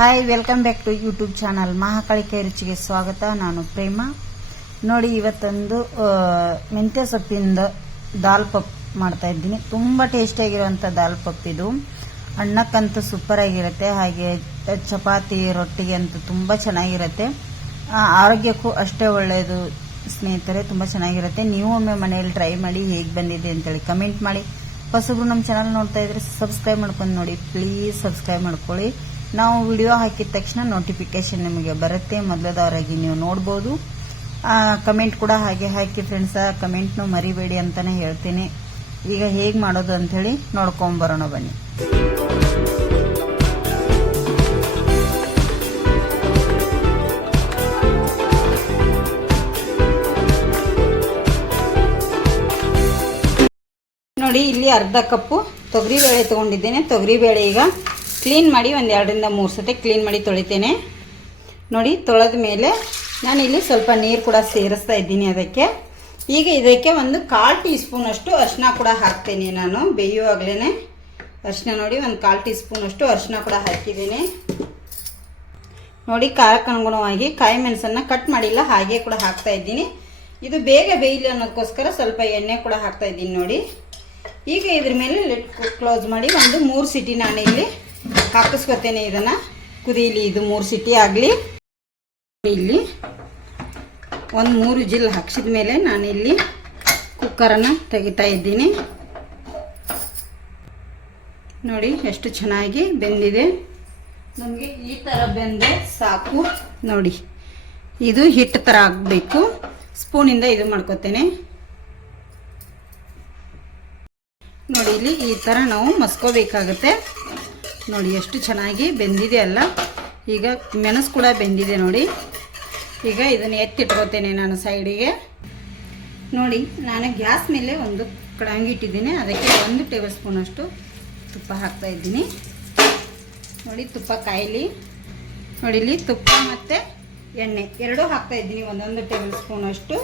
Hi, welcome back to YouTube channel Mahakali ಕೈ ರುಚಿಗೆ ಸ್ವಾಗತ. ನಾನು ಪ್ರೇಮ. ನೋಡಿ, ಇವತ್ತೊಂದು ಮೆಂತ್ಯ ಸೊಪ್ಪಿಂದ ದಾಲ್ ಪಪ್ ಮಾಡ್ತಾ ಇದ್ದೀನಿ. ತುಂಬ ಟೇಸ್ಟಿಯಾಗಿರುವಂಥ ದಾಲ್ ಪಪ್ ಇದು. ಅನ್ನಕ್ಕಂತೂ ಸೂಪರ್ ಆಗಿರುತ್ತೆ, ಹಾಗೆ ಚಪಾತಿ ರೊಟ್ಟಿಗೆ ಅಂತೂ ತುಂಬ ಚೆನ್ನಾಗಿರುತ್ತೆ. ಆರೋಗ್ಯಕ್ಕೂ ಅಷ್ಟೇ ಒಳ್ಳೆಯದು ಸ್ನೇಹಿತರೆ, ತುಂಬ ಚೆನ್ನಾಗಿರುತ್ತೆ. ನೀವು ಒಮ್ಮೆ ಮನೆಯಲ್ಲಿ ಟ್ರೈ ಮಾಡಿ ಹೇಗೆ ಬಂದಿದೆ ಅಂತೇಳಿ ಕಮೆಂಟ್ ಮಾಡಿ. ಹೊಸಬ್ರು ನಮ್ಮ ಚಾನಲ್ ನೋಡ್ತಾ ಇದ್ರೆ ಸಬ್ಸ್ಕ್ರೈಬ್ ಮಾಡ್ಕೊಂಡು ನೋಡಿ, ಪ್ಲೀಸ್ ಸಬ್ಸ್ಕ್ರೈಬ್ ಮಾಡ್ಕೊಳ್ಳಿ. ನಾವು ವಿಡಿಯೋ ಹಾಕಿದ ತಕ್ಷಣ ನೋಟಿಫಿಕೇಶನ್ ನಿಮಗೆ ಬರುತ್ತೆ, ಮೊದಲದವರಾಗಿ ನೀವು ನೋಡ್ಬೋದು. ಕಮೆಂಟ್ ಕೂಡ ಹಾಗೆ ಹಾಕಿ ಫ್ರೆಂಡ್ಸ, ಕಮೆಂಟ್ನು ಮರಿಬೇಡಿ ಅಂತಾನೆ ಹೇಳ್ತೀನಿ. ಈಗ ಹೇಗೆ ಮಾಡೋದು ಅಂಥೇಳಿ ನೋಡ್ಕೊಂಬರೋಣ ಬನ್ನಿ. ನೋಡಿ, ಇಲ್ಲಿ ಅರ್ಧ ಕಪ್ಪು ತೊಗರಿಬೇಳೆ ತೊಗೊಂಡಿದ್ದೇನೆ. ತೊಗರಿಬೇಳೆ ಈಗ ಕ್ಲೀನ್ ಮಾಡಿ ಒಂದು 2 ರಿಂದ 3 ಸತಿ ಕ್ಲೀನ್ ಮಾಡಿ ತೊಳಿತೇನೆ. ನೋಡಿ, ತೊಳೆದ ಮೇಲೆ ನಾನಿಲ್ಲಿ ಸ್ವಲ್ಪ ನೀರು ಕೂಡ ಸೇರಿಸ್ತಾ ಇದ್ದೀನಿ ಅದಕ್ಕೆ. ಈಗ ಇದಕ್ಕೆ ಒಂದು 1/4 ಟೀ ಸ್ಪೂನ್ ಅಷ್ಟು ಅರಿಶಿನ ಕೂಡ ಹಾಕ್ತೇನೆ. ನಾನು ಬೇಯುವಾಗಲೇ ಅರಿಶಿನ ನೋಡಿ ಒಂದು 1/4 ಟೀ ಸ್ಪೂನ್ ಅಷ್ಟು ಅರಿಶಿನ ಕೂಡ ಹಾಕಿದ್ದೇನೆ. ನೋಡಿ, ಖಾರಕ್ಕೆ ಅನುಗುಣವಾಗಿ ಕಾಯಿ ಮೆಣಸನ್ನು ಕಟ್ ಮಾಡಿಲ್ಲ, ಹಾಗೆ ಕೂಡ ಹಾಕ್ತಾ ಇದ್ದೀನಿ. ಇದು ಬೇಗ ಬೇಯಲಿ ಅನ್ನೋದಕ್ಕೋಸ್ಕರ ಸ್ವಲ್ಪ ಎಣ್ಣೆ ಕೂಡ ಹಾಕ್ತಾ ಇದ್ದೀನಿ. ನೋಡಿ, ಈಗ ಇದ್ರ ಮೇಲೆ ಲಿಡ್ ಕ್ಲೋಸ್ ಮಾಡಿ ಒಂದು 3 ಸಿಟಿ ನಾನು ಇಲ್ಲಿ ಹಾಕಿಸ್ಕೊತೇನೆ. ಇದನ್ನು ಕುದೀಲಿ, ಇದು 3 ಸಿಟಿ ಆಗಲಿ. ಇಲ್ಲಿ ಒಂದು 3 ವಿಜಿಲ್ ಹಾಕಿಸಿದ ಮೇಲೆ ನಾನಿಲ್ಲಿ ಕುಕ್ಕರನ್ನು ತೆಗಿತಾ ಇದ್ದೀನಿ. ನೋಡಿ ಎಷ್ಟು ಚೆನ್ನಾಗಿ ಬೆಂದಿದೆ. ನಮಗೆ ಈ ಥರ ಬೆಂದರೆ ಸಾಕು. ನೋಡಿ, ಇದು ಹಿಟ್ಟು ಥರ ಆಗಬೇಕು. ಸ್ಪೂನಿಂದ ಇದು ಮಾಡ್ಕೊತೇನೆ. ನೋಡಿ, ಇಲ್ಲಿ ಈ ಥರ ನಾವು ಮಸ್ಕೋಬೇಕಾಗುತ್ತೆ. ನೋಡಿ ಎಷ್ಟು ಚೆನ್ನಾಗಿ ಬೆಂದಿದೆ ಅಲ್ಲ. ಈಗ ಮೆಣಸು ಕೂಡ ಬೆಂದಿದೆ ನೋಡಿ. ಈಗ ಇದನ್ನು ಎತ್ತಿಟ್ಕೋತೇನೆ ನಾನು ಸೈಡಿಗೆ. ನೋಡಿ, ನಾನು ಗ್ಯಾಸ್ ಮೇಲೆ ಒಂದು ಕಡಾಂಗಿ ಇಟ್ಟಿದ್ದೀನಿ. ಅದಕ್ಕೆ 1 ಟೇಬಲ್ ಸ್ಪೂನ್ ಅಷ್ಟು ತುಪ್ಪ ಹಾಕ್ತಾ ಇದ್ದೀನಿ. ನೋಡಿ, ತುಪ್ಪ ಕಾಯಿಲಿ. ನೋಡಿ, ಇಲ್ಲಿ ತುಪ್ಪ ಮತ್ತು ಎಣ್ಣೆ ಎರಡೂ ಹಾಕ್ತಾ ಇದ್ದೀನಿ, 1 ಟೇಬಲ್ ಸ್ಪೂನ್ ಅಷ್ಟು.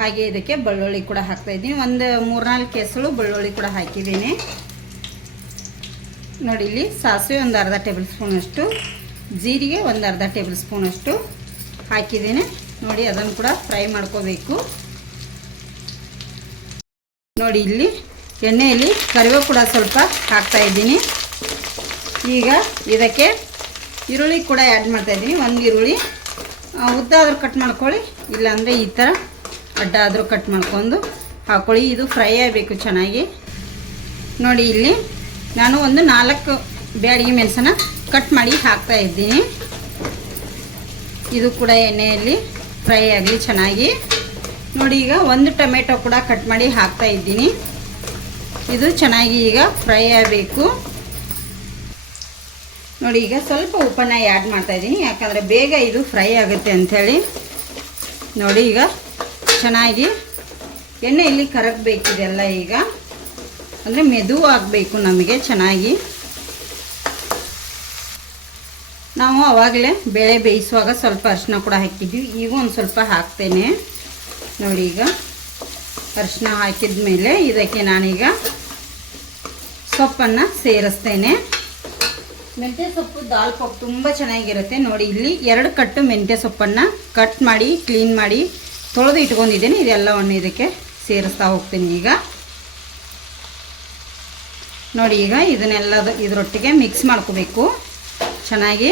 ಹಾಗೆ ಇದಕ್ಕೆ ಬೆಳ್ಳುಳ್ಳಿ ಕೂಡ ಹಾಕ್ತಾ ಇದ್ದೀನಿ. ಒಂದು 3-4 ಕೆಸಳು ಬೆಳ್ಳುಳ್ಳಿ ಕೂಡ ಹಾಕಿದ್ದೀನಿ. ನೋಡಿ, ಇಲ್ಲಿ ಸಾಸಿವೆ ಒಂದು ಅರ್ಧ ಟೇಬಲ್ ಸ್ಪೂನ್ ಅಷ್ಟು, ಜೀರಿಗೆ ಒಂದು ಅರ್ಧ ಟೇಬಲ್ ಸ್ಪೂನ್ ಅಷ್ಟು ಹಾಕಿದ್ದೀನಿ. ನೋಡಿ, ಅದನ್ನು ಕೂಡ ಫ್ರೈ ಮಾಡ್ಕೋಬೇಕು. ನೋಡಿ, ಇಲ್ಲಿ ಎಣ್ಣೆಯಲ್ಲಿ ಕರಿಬೇವು ಕೂಡ ಸ್ವಲ್ಪ ಹಾಕ್ತಾ ಇದ್ದೀನಿ. ಈಗ ಇದಕ್ಕೆ ಈರುಳ್ಳಿ ಕೂಡ ಆ್ಯಡ್ ಮಾಡ್ತಾ ಇದ್ದೀನಿ. 1 ಈರುಳ್ಳಿ ಉದ್ದ ಆದರೂ ಕಟ್ ಮಾಡ್ಕೊಳ್ಳಿ, ಇಲ್ಲಾಂದರೆ ಈ ಥರ ಅಡ್ಡ ಆದರೂ ಕಟ್ ಮಾಡ್ಕೊಂಡು ಹಾಕ್ಕೊಳ್ಳಿ. ಇದು ಫ್ರೈ ಆಗಬೇಕು ಚೆನ್ನಾಗಿ. ನೋಡಿ, ಇಲ್ಲಿ ನಾನು ಒಂದು 4 ಬ್ಯಾಡಗಿ ಮೆಣಸನ್ನು ಕಟ್ ಮಾಡಿ ಹಾಕ್ತಾ ಇದ್ದೀನಿ. ಇದು ಕೂಡ ಎಣ್ಣೆಯಲ್ಲಿ ಫ್ರೈ ಆಗಲಿ ಚೆನ್ನಾಗಿ. ನೋಡಿ, ಈಗ 1 ಟೊಮೆಟೊ ಕೂಡ ಕಟ್ ಮಾಡಿ ಹಾಕ್ತಾ ಇದ್ದೀನಿ. ಇದು ಚೆನ್ನಾಗಿ ಈಗ ಫ್ರೈ ಆಗಬೇಕು. ನೋಡಿ, ಈಗ ಸ್ವಲ್ಪ ಉಪ್ಪನ್ನು ಆ್ಯಡ್ ಮಾಡ್ತಾ ಇದ್ದೀನಿ, ಯಾಕಂದರೆ ಬೇಗ ಇದು ಫ್ರೈ ಆಗುತ್ತೆ ಅಂಥೇಳಿ. ನೋಡಿ, ಈಗ ಚೆನ್ನಾಗಿ ಎಣ್ಣೆಯಲ್ಲಿ ಕರಗಬೇಕಿದೆಲ್ಲ. ಈಗ ಅಂದರೆ ಮೆದು ಆಗಬೇಕು ನಮಗೆ ಚೆನ್ನಾಗಿ. ನಾವು ಆವಾಗಲೇ ಬೇಳೆ ಬೇಯಿಸುವಾಗ ಸ್ವಲ್ಪ ಅರಿಶಿನ ಕೂಡ ಹಾಕಿದ್ವಿ, ಈಗ ಒಂದು ಸ್ವಲ್ಪ ಹಾಕ್ತೇನೆ. ನೋಡಿ, ಈಗ ಅರಿಶಿನ ಹಾಕಿದ ಮೇಲೆ ಇದಕ್ಕೆ ನಾನೀಗ ಸೊಪ್ಪನ್ನು ಸೇರಿಸ್ತೇನೆ. ಮೆಂತ್ಯ ಸೊಪ್ಪು ದಾಲ್ ಪಪ್ ತುಂಬ ಚೆನ್ನಾಗಿರುತ್ತೆ. ನೋಡಿ, ಇಲ್ಲಿ 2 ಕಟ್ಟು ಮೆಂತ್ಯ ಸೊಪ್ಪನ್ನು ಕಟ್ ಮಾಡಿ ಕ್ಲೀನ್ ಮಾಡಿ ತೊಳೆದು ಇಟ್ಕೊಂಡಿದ್ದೇನೆ. ಇದೆಲ್ಲವನ್ನು ಇದಕ್ಕೆ ಸೇರಿಸ್ತಾ ಹೋಗ್ತೀನಿ. ಈಗ ನೋಡಿ, ಈಗ ಇದನ್ನೆಲ್ಲ ಇದರೊಟ್ಟಿಗೆ ಮಿಕ್ಸ್ ಮಾಡ್ಕೋಬೇಕು ಚೆನ್ನಾಗಿ.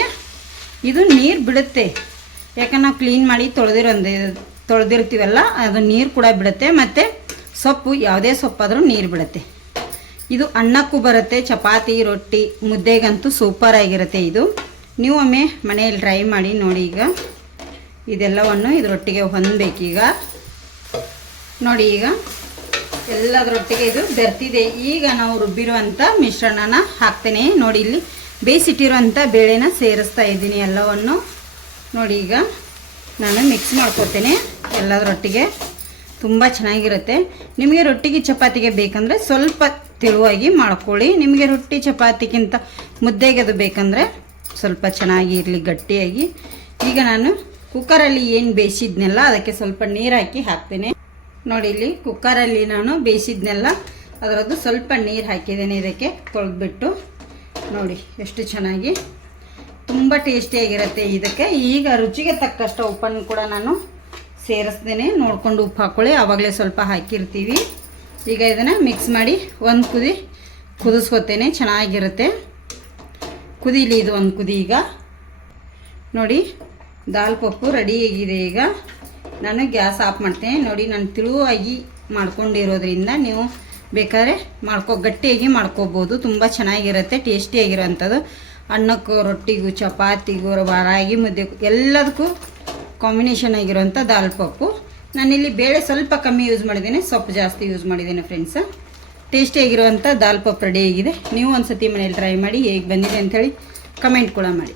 ಇದು ನೀರು ಬಿಡುತ್ತೆ, ಯಾಕಂದ್ರೆ ನಾವು ಕ್ಲೀನ್ ಮಾಡಿ ತೊಳೆದಿರ್ತೀವಲ್ಲ, ಅದು ನೀರು ಕೂಡ ಬಿಡುತ್ತೆ. ಮತ್ತು ಸೊಪ್ಪು ಯಾವುದೇ ಸೊಪ್ಪಾದರೂ ನೀರು ಬಿಡುತ್ತೆ. ಇದು ಅನ್ನಕ್ಕೂ ಬರುತ್ತೆ, ಚಪಾತಿ ರೊಟ್ಟಿ ಮುದ್ದೆಗಂತೂ ಸೂಪರ್ ಆಗಿರುತ್ತೆ. ಇದು ನೀವು ಒಮ್ಮೆ ಮನೆಯಲ್ಲಿ ಟ್ರೈ ಮಾಡಿ ನೋಡಿ. ಈಗ ಇದೆಲ್ಲವನ್ನು ಇದರೊಟ್ಟಿಗೆ ಹೊಂದಬೇಕೀಗ. ನೋಡಿ, ಈಗ ಎಲ್ಲದರೊಟ್ಟಿಗೆ ಇದು ಬೆರ್ತಿದೆ. ಈಗ ನಾವು ರುಬ್ಬಿರುವಂಥ ಮಿಶ್ರಣನ ಹಾಕ್ತೇನೆ. ನೋಡಿ, ಇಲ್ಲಿ ಬೇಯಿಸಿಟ್ಟಿರುವಂಥ ಬೇಳೆನ ಸೇರಿಸ್ತಾ ಇದ್ದೀನಿ ಎಲ್ಲವನ್ನು. ನೋಡಿ, ಈಗ ನಾನು ಮಿಕ್ಸ್ ಮಾಡ್ಕೊತೇನೆ ಎಲ್ಲದರೊಟ್ಟಿಗೆ. ತುಂಬ ಚೆನ್ನಾಗಿರುತ್ತೆ. ನಿಮಗೆ ರೊಟ್ಟಿಗೆ ಚಪಾತಿಗೆ ಬೇಕಂದರೆ ಸ್ವಲ್ಪ ತೆಳುವಾಗಿ ಮಾಡ್ಕೊಳ್ಳಿ. ನಿಮಗೆ ರೊಟ್ಟಿ ಚಪಾತಿಗಿಂತ ಮುದ್ದೆಗೆ ಅದು ಬೇಕಂದರೆ ಸ್ವಲ್ಪ ಚೆನ್ನಾಗಿ ಇರಲಿ ಗಟ್ಟಿಯಾಗಿ. ಈಗ ನಾನು ಕುಕ್ಕರಲ್ಲಿ ಏನು ಬೇಯಿಸಿದ್ನೆಲ್ಲ ಅದಕ್ಕೆ ಸ್ವಲ್ಪ ನೀರು ಹಾಕಿ ಹಾಕ್ತೇನೆ. ನೋಡಿ, ಇಲ್ಲಿ ಕುಕ್ಕರಲ್ಲಿ ನಾನು ಬೇಯಿಸಿದ್ನೆಲ್ಲ ಅದರದ್ದು ಸ್ವಲ್ಪ ನೀರು ಹಾಕಿದ್ದೇನೆ ಇದಕ್ಕೆ ತೊಳೆದ್ಬಿಟ್ಟು. ನೋಡಿ ಎಷ್ಟು ಚೆನ್ನಾಗಿ ತುಂಬ ತುಂಬ ಟೇಸ್ಟಿಯಾಗಿರುತ್ತೆ. ಇದಕ್ಕೆ ಈಗ ರುಚಿಗೆ ತಕ್ಕಷ್ಟು ಉಪ್ಪನ್ನು ಕೂಡ ನಾನು ಸೇರಿಸ್ದೇನೆ, ನೋಡಿಕೊಂಡು ಉಪ್ಪು ಹಾಕ್ಕೊಳ್ಳಿ. ಆವಾಗಲೇ ಸ್ವಲ್ಪ ಹಾಕಿರ್ತೀವಿ. ಈಗ ಇದನ್ನು ಮಿಕ್ಸ್ ಮಾಡಿ ಒಂದು ಕುದಿ ಕುದಿಸ್ಕೊತೇನೆ, ಚೆನ್ನಾಗಿರುತ್ತೆ. ಕುದೀಲಿ ಇದು ಒಂದು ಕುದಿ. ಈಗ ನೋಡಿ ದಾಲ್ ಪಪ್ಪು ರೆಡಿಯಾಗಿದೆ. ಈಗ ನಾನು ಗ್ಯಾಸ್ ಆಫ್ ಮಾಡ್ತೇನೆ. ನೋಡಿ ನಾನು ತಿಳುವಾಗಿ ಮಾಡ್ಕೊಂಡಿರೋದ್ರಿಂದ ನೀವು ಬೇಕಾದ್ರೆ ಗಟ್ಟಿಯಾಗಿ ಮಾಡ್ಕೋಬೋದು. ತುಂಬ ಚೆನ್ನಾಗಿರುತ್ತೆ, ಟೇಸ್ಟಿಯಾಗಿರೋವಂಥದ್ದು. ಅನ್ನಕ್ಕೂ, ರೊಟ್ಟಿಗೂ, ಚಪಾತಿಗೂ, ರಾಗಿ ಮುದ್ದೆಗೂ ಎಲ್ಲದಕ್ಕೂ ಕಾಂಬಿನೇಷನ್ ಆಗಿರೋವಂಥ ದಾಲ್ ಪಪ್ಪು. ನಾನಿಲ್ಲಿ ಬೇಳೆ ಸ್ವಲ್ಪ ಕಮ್ಮಿ ಯೂಸ್ ಮಾಡಿದ್ದೇನೆ, ಸೊಪ್ಪು ಜಾಸ್ತಿ ಯೂಸ್ ಮಾಡಿದ್ದೇನೆ ಫ್ರೆಂಡ್ಸ್. ಟೇಸ್ಟಿಯಾಗಿರುವಂಥ ದಾಲ್ ಪಪ್ಪು ರೆಡಿಯಾಗಿದೆ. ನೀವು ಒಂದು ಸತಿ ಮನೇಲಿ ಟ್ರೈ ಮಾಡಿ, ಹೇಗೆ ಬಂದಿದೆ ಅಂಥೇಳಿ ಕಮೆಂಟ್ ಕೂಡ ಮಾಡಿ.